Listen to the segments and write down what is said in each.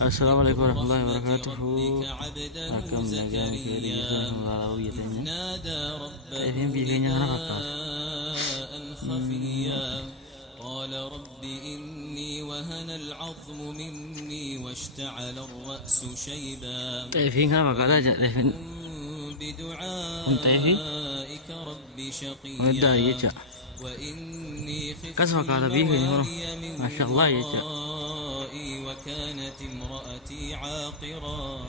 السلام عليكم ورحمة الله وبركاته. أكم نجام في رجال غاوية تين في كينيا أنا فقط. قال رب إني وهن العظم مني واشتعل الرأس شيبا تين كنا فقط أجا تين بدعائك رب ودا شقيا يجا وإني خفت كسر على بيه الموالي من ما شاء الله يجا ورائي وكانت امرأتي عاقرا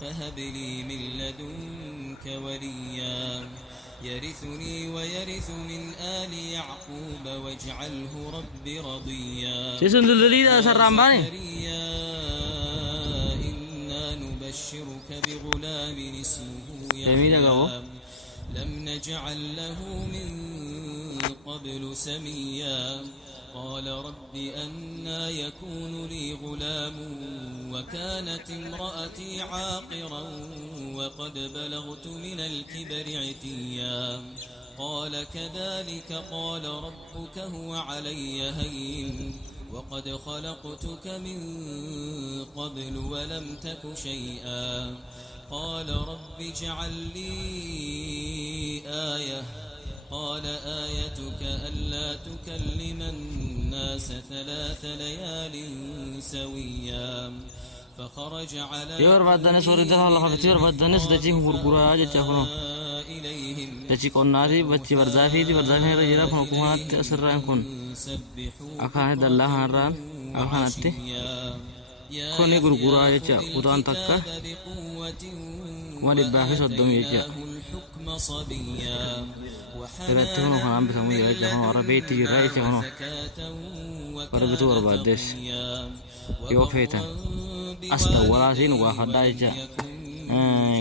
فهب لي من لدنك وليا يرثني ويرث من آل يعقوب واجعله رب رضيا سيسون دلدلي أسر رامباني إنا نبشرك بغلام اسمه جميلة قوة يحيى لم نجعل له من قبل سميا قال رب أنا يكون لي غلام وكانت امرأتي عاقرا وقد بلغت من الكبر عتيا قال كذلك قال ربك هو علي هين وقد خلقتك من قبل ولم تك شيئا قال رب اجعل لي آية قال آيتك ألا تكلم الناس 3 ليال سويا فخرج على يور بدن سوري ده الله خبتير بدن سدجي غرغرا أجا تكونو دجي كوناتي بچي برزافي دي برزافي رجلا كونو كومات أسر ران كون أكان دلها هران أكانتي كوني غرغرا أجا كودان تكا كوني باخي صدوم يجا تبعت هنا كان بسمو يرجع هنا عربيتي يرايس هنا فرقتو بربادس يوفيتا أستوراسين وخدايجا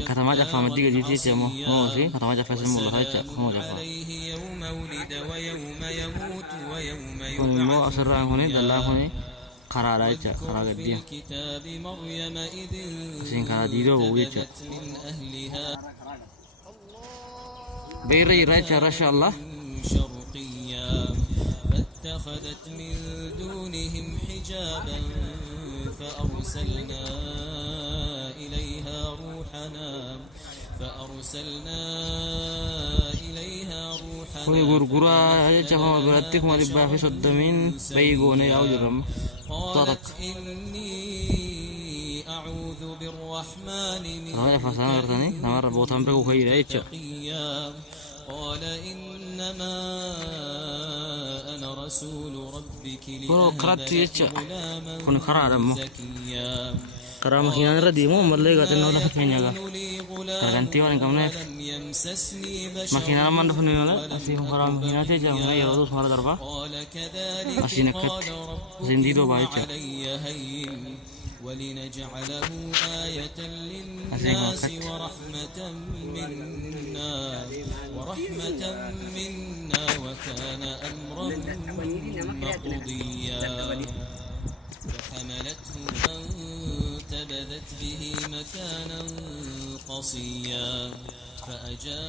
كتما جفا مديك جيتي تيمو هو سي كتما جفا سمو الله هيجا هو جفا كوني مو أسرع هوني دلا هوني خرا رايجا خرا قديا سين خرا ديدو بويجا بيري رايجا رشا الله شرقيا فاتخذت من دونهم حجابا فأرسلنا إليها كوني غرغرا أجا هو براتك ما ربا في صدمين بيغوني أو جرم قالت إني أعوذ بالرحمن منك تقيا قال إنما أنا رسول ربك لأهب لك غلاما زكيا كرام خيان رديمو ملي غاتن ولا فكنيا كرانتي ولا كمنه ولم يمسسني مكينا من بشر دفن ولا أسيف كرام خيان تيجا ما يرادو سمارا دربا قال كذلك أسينكت قال زندي ربك دو هو بايتشا علي هين ولنجعله آية للناس ورحمة منا وكان أمرا مقضيا فحملته فانتبذت به مكانا قصيا فأجاءها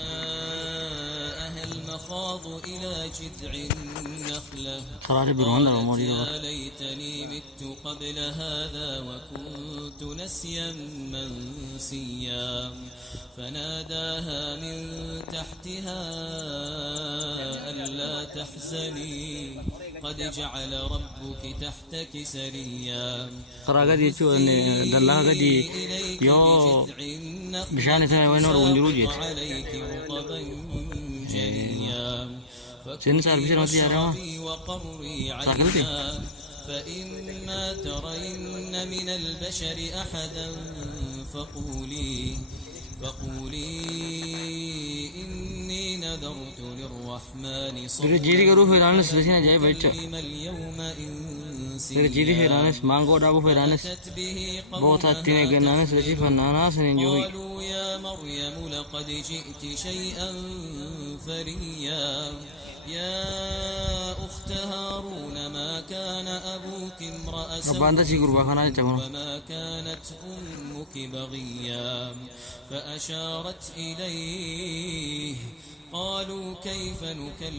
المخاض إلى جذع النخلة قالت يا ليتني مت قبل هذا وكنت نسيا منسيا فناداها من تحتها ألا تحزني قد جعل ربك تحتك سريا خراغدي شو دلها غدي يو بشان سنة وين ور ونجروجيت سن صار بشر متي يا ساكلتي فإما ترين من البشر أحدا فقولي إني نذرت للرحمن صوما اليوم फिर जीदी फेरानस मांगो डाबो फेरानस बहुत आती में गनानस वची फनानास ने जो قالوا يا مريم لقد جئت شيئا فريا يا أخت هارون ما كان أبوك امرأ سوء وما كانت أمك بغيا فأشارت إليه قالوا كيف نكلم